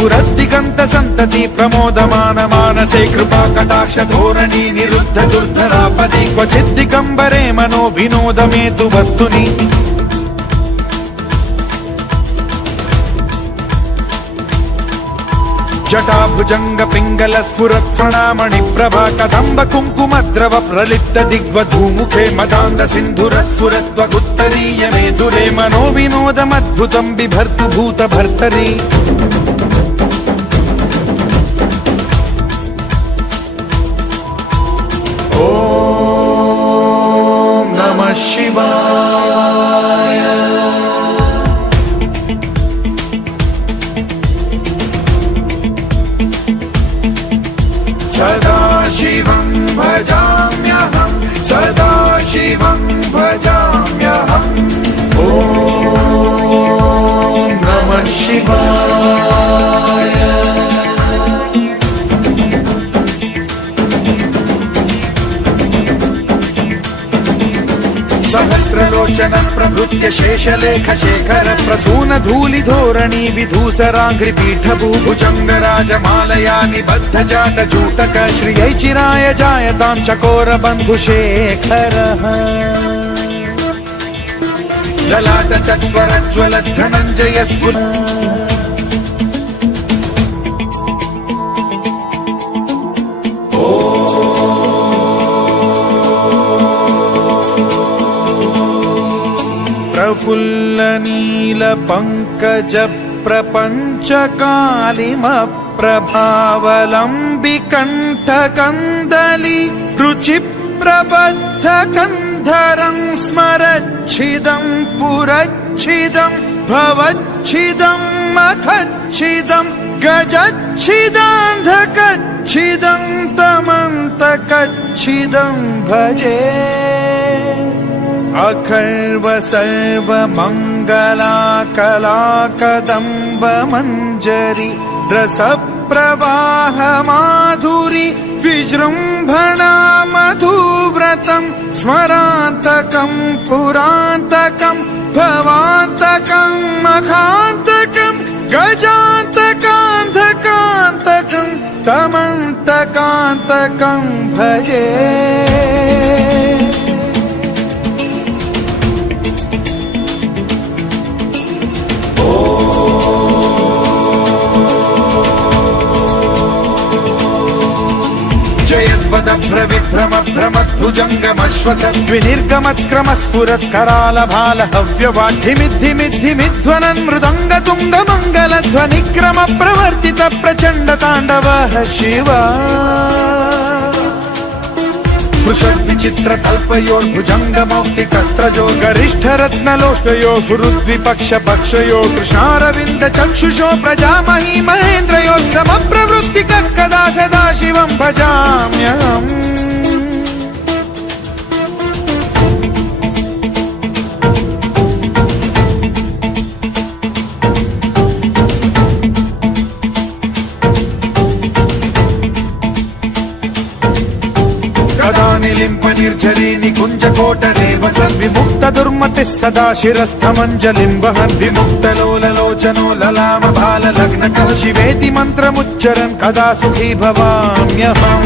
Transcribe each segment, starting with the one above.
బంధుర స్ఫురద్దిగంత సంతతి ప్రమోదమాన మానసే కృపా కటాక్ష ధోరణి నిరుద్ధ దుర్ధరాపది క్వచిద్దిగంబరే మనో వినోదమేతు వస్తుని జటాభుజంగ పింగళ స్ఫురత్ ప్రణామణి ప్రభా కదంబ కుంకుమ ద్రవ ప్రలిప్త దిగ్వధూముఖే మదాంద సింధుర స్ఫురత్వ స్ఫురత్వగుత్తరీయ మేదురే మనో వినోదమద్భుతం బిభర్తు భూత భర్తరీ ఓం నమ శివాయ. सहस्रलोचन प्रभृत्य शेषलेख शेखर प्रसून धूलि धोरणी विधूसराङ्घ्रि पीठभूभुजङ्ग राजमालया निबद्ध जाट जूटक श्रियै चिराय जायतां चकोर बन्धुशेखरः ललाट चत्वरज्वल प्रबद्ध कन्धरं स्मरच्छिदं पुरच्छिदं भवच्छिदं मखच्छिदं गजच्छिदान्धकच्छिदं तमन्तकच्छिदं भजे अखर्व सर्व मङ्गला कला कदम्ब मञ्जरी दृतप्रवाह माधुरि विजृम्भण मधुव्रतम् स्मरान्तकम् पुरान्तकम् भवान्तकम् मखान्तकम् गजान्तकान्तकान्तकम् कमन्तकान्तकम् भजे। జయద్వద భ్రవిభ్రమ భ్రమద్భుజంగమశ్వసద్వినిర్గమత్క్రమ స్ఫురత్కరాల భాల హవ్యవాఢిమిద్ధిమిద్ధిమిధ్వనన్ మృదంగ తుంగ మంగళ ధ్వనిక్రమ ప్రవర్తిత సదా శిరస్థమంజలిం వహన్ బాల లగ్న కః శివేతి మంత్రముచ్చరన్ కదా సుఖీ భవామ్యహం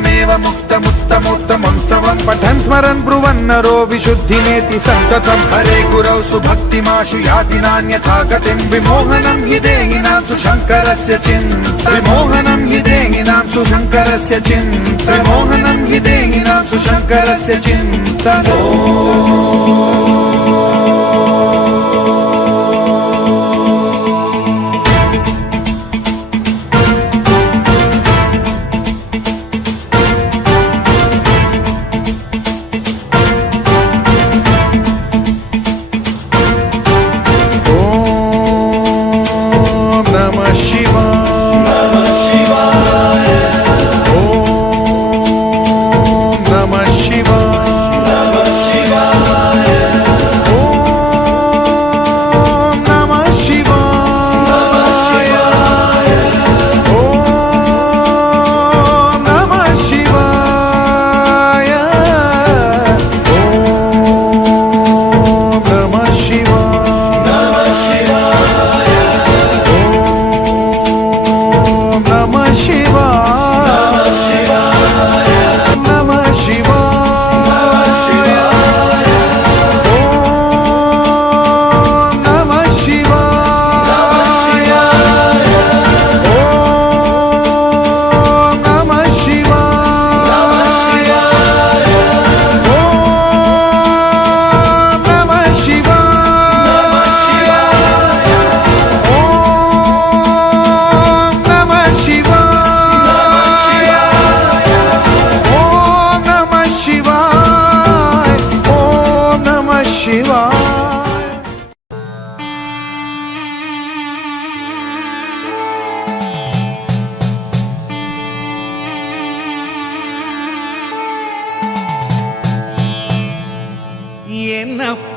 ఇదం హి నిత్య నిత్యమేవ ముక్తముత్తమోత్తమంస్తవం పఠన్ స్మరన్ బ్రువన్నరో విశుద్ధిమేతి సంతతం హరే గురౌ సుభక్తిమాశు యాతి నాన్యథా గతిం విమోహనం హి దేహినాం సుశంకరస్య చింత. విమోహనం హి దేహినాం సుశంకరస్య చింత. విమోహనం హి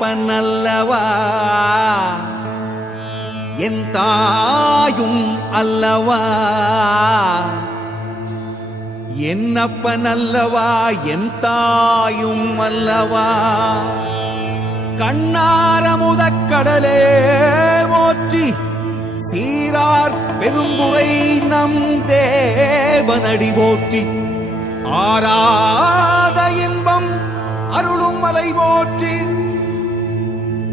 என்னப்ப நல்லவா என் தாயும் அல்லவா? என்னப்ப நல்லவா என் தாயும் அல்லவா? கண்ணாரமுதக் கடலே மோற்றி சீரார் பெருந்துரை நம் தேவனடி போற்றி. ஆராத இன்பம் அருளும் மலை போற்றி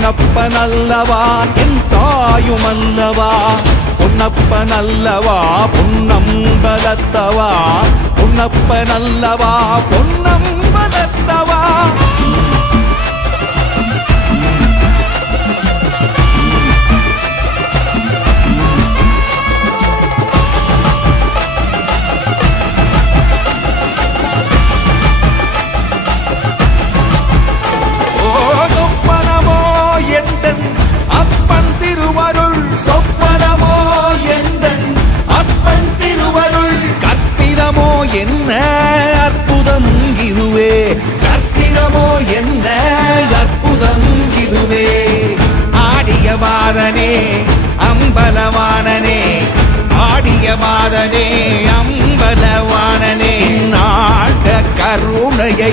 என்னப்பனல்லவா என் தாயும் அல்லவா பொன்னப்பனல்லவா பொன்னம்பலத்தவா? பொன்னப்பனல்லவா பொன்னம்பலத்தவா? மாதனே அம்பலவானனே நாட கருணையை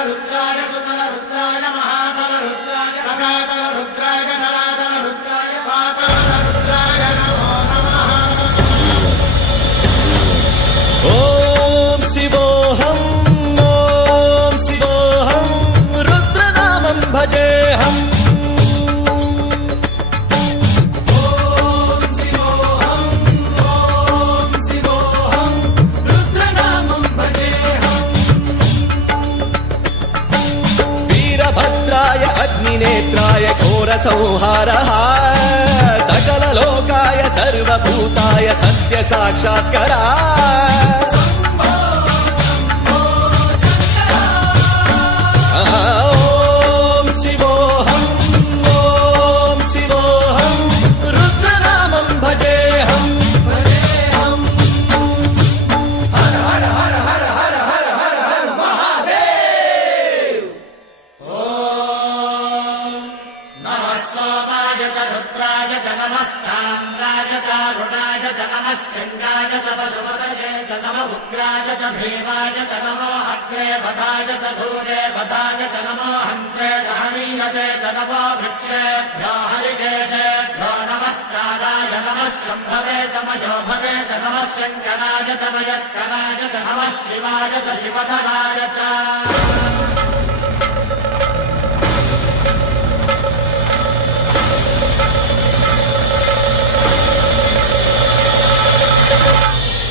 ॐ నేత్రాయ ఘోర సంహార సకల లోకాయ సర్వభూతాయ సత్య సాక్షాత్కరా रुद्राय च नमस्ताम्राय च रुणाय च नमः शृङ्गाय च पशुपतये च नम उग्राय च भीमाय च नमो अग्रे वधाय च धूरे वधाय च नमो हन्त्रे सहनीयसे च नमो वृक्षेभ्यो हरिकेशेभ्यो नमस्काराय नमः शम्भवे च मयो भवे च नमः शङ्कराय च मयस्कराय च नमः शिवाय च शिवधराय च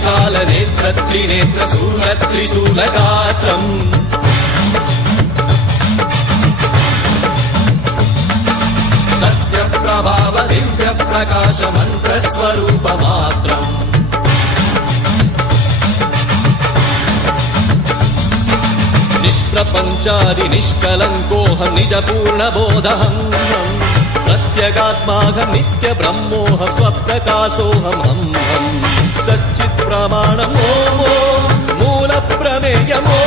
త్రికాల నేత్ర త్రినేత్ర శూల త్రిశూల గాత్రం సత్య ప్రభావ దివ్య ప్రకాశ మంత్ర స్వరూప మాత్రం నిష్ప్రపంచాది నిష్కలంకోహం నిజ పూర్ణ బోధహం ప్రత్యగాత్మాహం నిత్య బ్రహ్మోహం స్వప్రకాశోహం హం హం ప్రమాణమో మూల ప్రమేయమో.